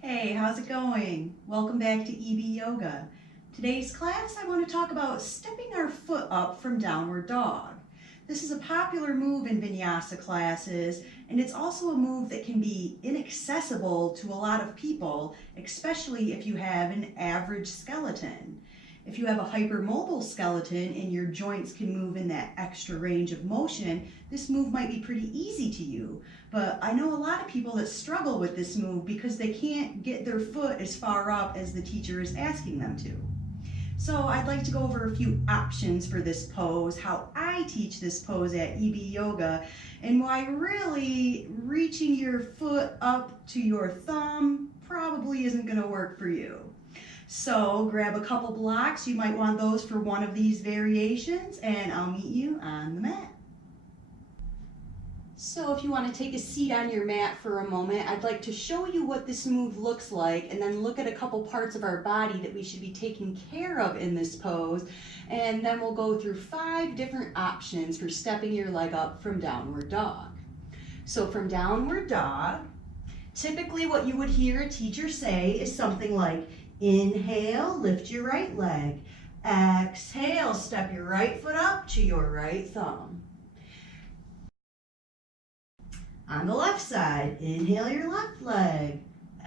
Hey, how's it going? Welcome back to EB Yoga. Today's class, I want to talk about stepping our foot up from downward dog. This is a popular move in vinyasa classes, and it's also a move that can be inaccessible to a lot of people, especially if you have an average skeleton. If you have a hypermobile skeleton and your joints can move in that extra range of motion, this move might be pretty easy to you. But I know a lot of people that struggle with this move because they can't get their foot as far up as the teacher is asking them to. So I'd like to go over a few options for this pose, how I teach this pose at EB Yoga, and why really reaching your foot up to your thumb probably isn't going to work for you. So grab a couple blocks, you might want those for one of these variations, and I'll meet you on the mat. So if you want to take a seat on your mat for a moment, I'd like to show you what this move looks like and then look at a couple parts of our body that we should be taking care of in this pose. And then we'll go through 5 different options for stepping your leg up from downward dog. So from downward dog, typically what you would hear a teacher say is something like, inhale, lift your right leg. Exhale, step your right foot up to your right thumb. On the left side, inhale your left leg.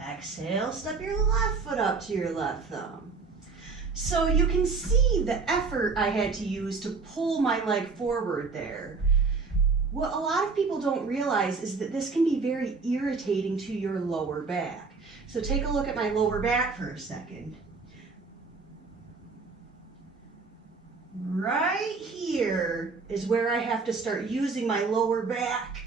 Exhale, step your left foot up to your left thumb. So you can see the effort I had to use to pull my leg forward there. What a lot of people don't realize is that this can be very irritating to your lower back. So take a look at my lower back for a second. Right here is where I have to start using my lower back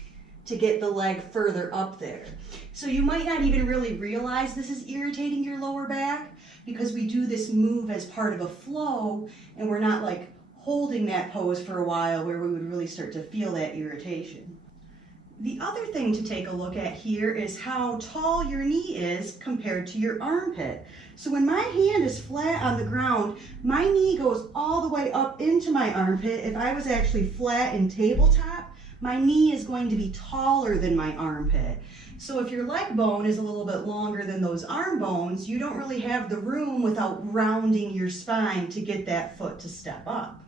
to get the leg further up there. So you might not even really realize this is irritating your lower back because we do this move as part of a flow and we're not like holding that pose for a while where we would really start to feel that irritation. The other thing to take a look at here is how tall your knee is compared to your armpit. So when my hand is flat on the ground, my knee goes all the way up into my armpit. If I was actually flat in tabletop, my knee is going to be taller than my armpit. So if your leg bone is a little bit longer than those arm bones, you don't really have the room without rounding your spine to get that foot to step up.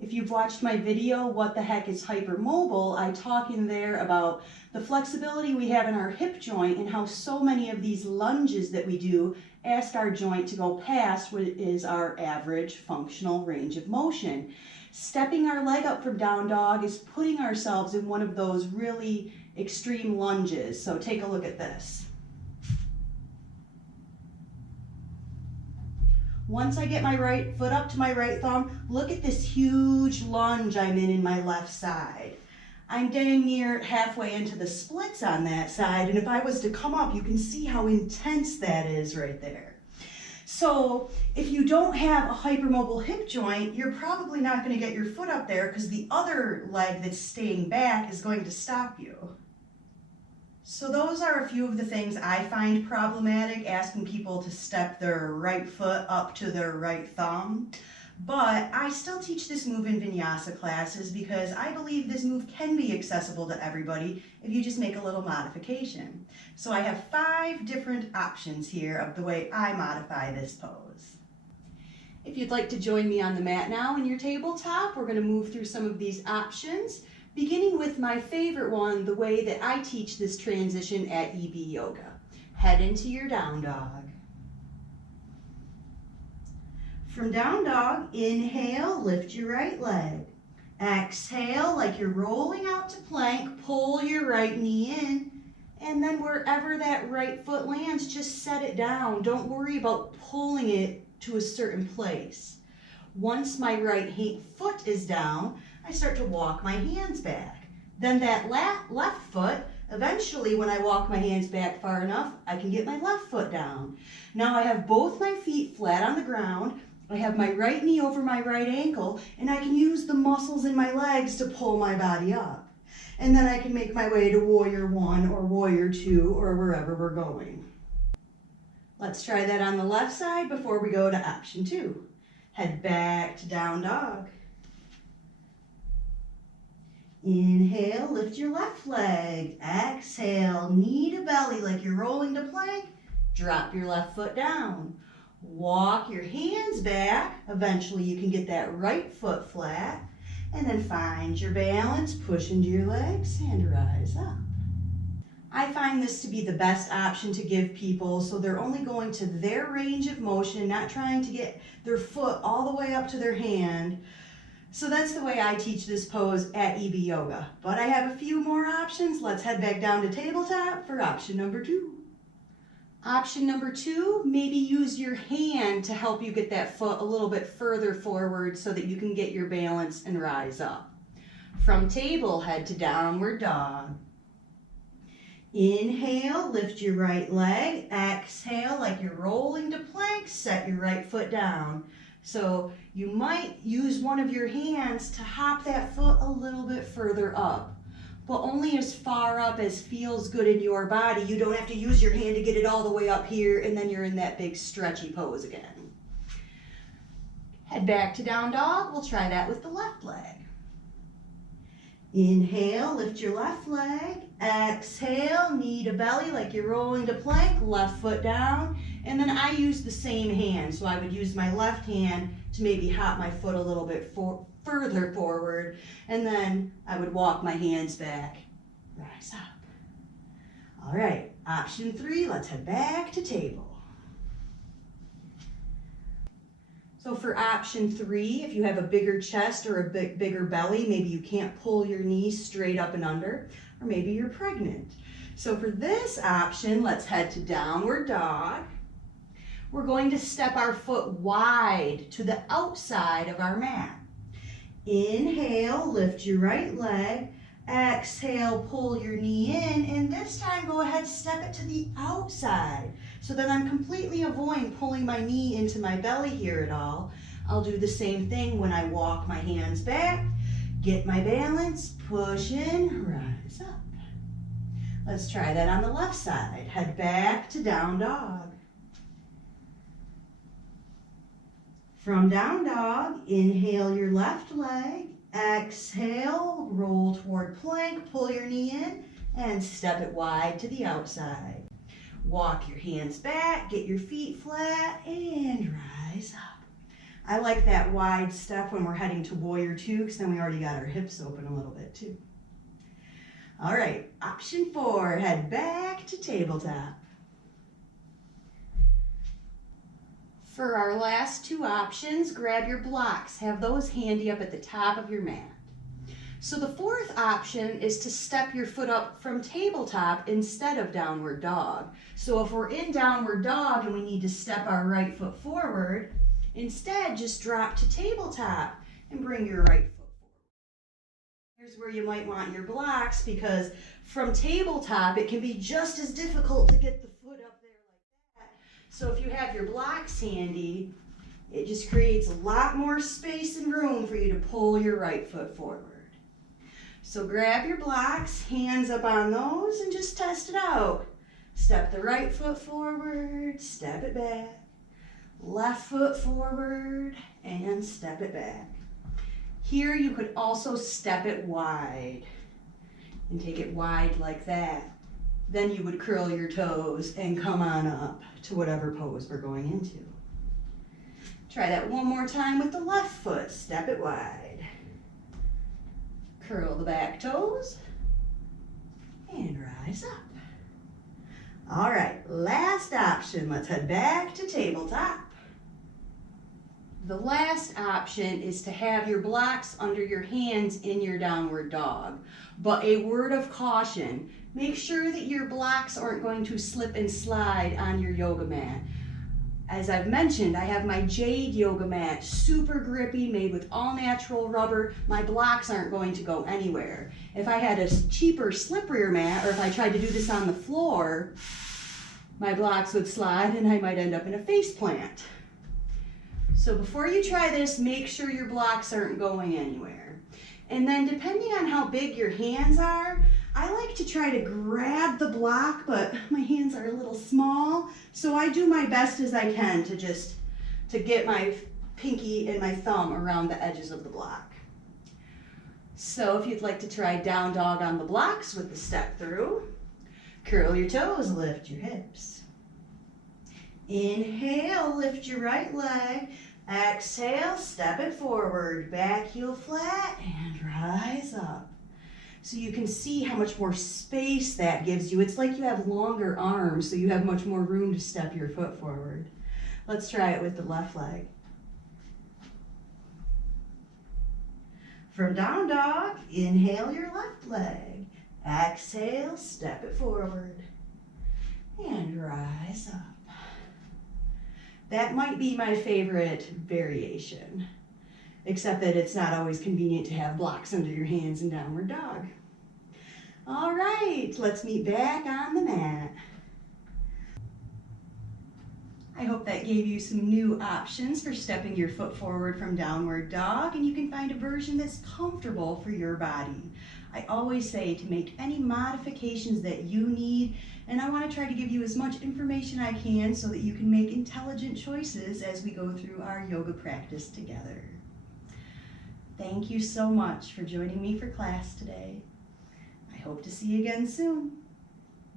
If you've watched my video, What the Heck is Hypermobile, I talk in there about the flexibility we have in our hip joint and how so many of these lunges that we do ask our joint to go past what is our average functional range of motion. Stepping our leg up from down dog is putting ourselves in one of those really extreme lunges. So take a look at this. Once I get my right foot up to my right thumb, look at this huge lunge I'm in my left side. I'm dang near halfway into the splits on that side, and if I was to come up, you can see how intense that is right there. So if you don't have a hypermobile hip joint, you're probably not going to get your foot up there because the other leg that's staying back is going to stop you. So those are a few of the things I find problematic, asking people to step their right foot up to their right thumb. But I still teach this move in vinyasa classes because I believe this move can be accessible to everybody if you just make a little modification. So I have 5 different options here of the way I modify this pose. If you'd like to join me on the mat now in your tabletop, we're going to move through some of these options, beginning with my favorite one, the way that I teach this transition at EB Yoga. Head into your down dog. From down dog, inhale, lift your right leg. Exhale, like you're rolling out to plank, pull your right knee in, and then wherever that right foot lands, just set it down. Don't worry about pulling it to a certain place. Once my right foot is down, I start to walk my hands back. Then that left foot, eventually when I walk my hands back far enough, I can get my left foot down. Now I have both my feet flat on the ground. I have my right knee over my right ankle, and I can use the muscles in my legs to pull my body up. And then I can make my way to warrior 1 or warrior 2 or wherever we're going. Let's try that on the left side before we go to option 2. Head back to down dog. Inhale, lift your left leg. Exhale, knee to belly like you're rolling to plank. Drop your left foot down. Walk your hands back. Eventually you can get that right foot flat. And then find your balance, push into your legs and rise up. I find this to be the best option to give people so they're only going to their range of motion, not trying to get their foot all the way up to their hand. So that's the way I teach this pose at EB Yoga. But I have a few more options. Let's head back down to tabletop for option number 2. Option number 2, maybe use your hand to help you get that foot a little bit further forward so that you can get your balance and rise up. From table, head to downward dog. Inhale, lift your right leg. Exhale, like you're rolling to plank, set your right foot down. So you might use one of your hands to hop that foot a little bit further up, but only as far up as feels good in your body. You don't have to use your hand to get it all the way up here and then you're in that big stretchy pose again. Head back to down dog. We'll try that with the left leg. Inhale, lift your left leg. Exhale, knee to belly like you're rolling to plank, left foot down. And then I use the same hand. So I would use my left hand to maybe hop my foot a little bit further forward. And then I would walk my hands back, rise up. All right, option 3, let's head back to table. So for option 3, if you have a bigger chest or a bigger belly, maybe you can't pull your knees straight up and under, or maybe you're pregnant. So for this option, let's head to downward dog. We're going to step our foot wide to the outside of our mat. Inhale, lift your right leg. Exhale, pull your knee in, and this time go ahead, step it to the outside. So that I'm completely avoiding pulling my knee into my belly here at all. I'll do the same thing when I walk my hands back, get my balance, push in, rise up. Let's try that on the left side. Head back to down dog. From down dog, inhale your left leg. Exhale, roll toward plank, pull your knee in, and step it wide to the outside. Walk your hands back, get your feet flat, and rise up. I like that wide step when we're heading to warrior 2, because then we already got our hips open a little bit too. All right, option 4, head back to tabletop. For our last 2 options, grab your blocks. Have those handy up at the top of your mat. So the 4th option is to step your foot up from tabletop instead of downward dog. So if we're in downward dog and we need to step our right foot forward, instead just drop to tabletop and bring your right foot forward. Here's where you might want your blocks, because from tabletop it can be just as difficult to get the foot up there like that. So if you have your blocks handy, it just creates a lot more space and room for you to pull your right foot forward. So grab your blocks, hands up on those, and just test it out. Step the right foot forward, step it back. Left foot forward, and step it back. Here you could also step it wide and take it wide like that. Then you would curl your toes and come on up to whatever pose we're going into. Try that one more time with the left foot. Step it wide. Curl the back toes and rise up. All right, last option. Let's head back to tabletop. The last option is to have your blocks under your hands in your downward dog. But a word of caution, make sure that your blocks aren't going to slip and slide on your yoga mat. As I've mentioned, I have my Jade yoga mat, super grippy, made with all natural rubber. My blocks aren't going to go anywhere. If I had a cheaper, slipperier mat, or if I tried to do this on the floor, my blocks would slide and I might end up in a face plant. So before you try this, make sure your blocks aren't going anywhere. And then depending on how big your hands are, I like to try to grab the block, but my hands are a little small, so I do my best as I can to get my pinky and my thumb around the edges of the block. So if you'd like to try down dog on the blocks with the step through, curl your toes, lift your hips. Inhale, lift your right leg. Exhale, step it forward, back heel flat, and rise up. So you can see how much more space that gives you. It's like you have longer arms, so you have much more room to step your foot forward. Let's try it with the left leg. From down dog, inhale your left leg. Exhale, step it forward. And rise up. That might be my favorite variation, except that it's not always convenient to have blocks under your hands in downward dog. All right, let's meet back on the mat. I hope that gave you some new options for stepping your foot forward from downward dog, and you can find a version that's comfortable for your body. I always say to make any modifications that you need, and I want to try to give you as much information I can so that you can make intelligent choices as we go through our yoga practice together. Thank you so much for joining me for class today. I hope to see you again soon.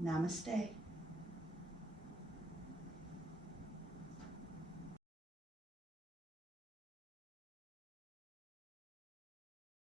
Namaste.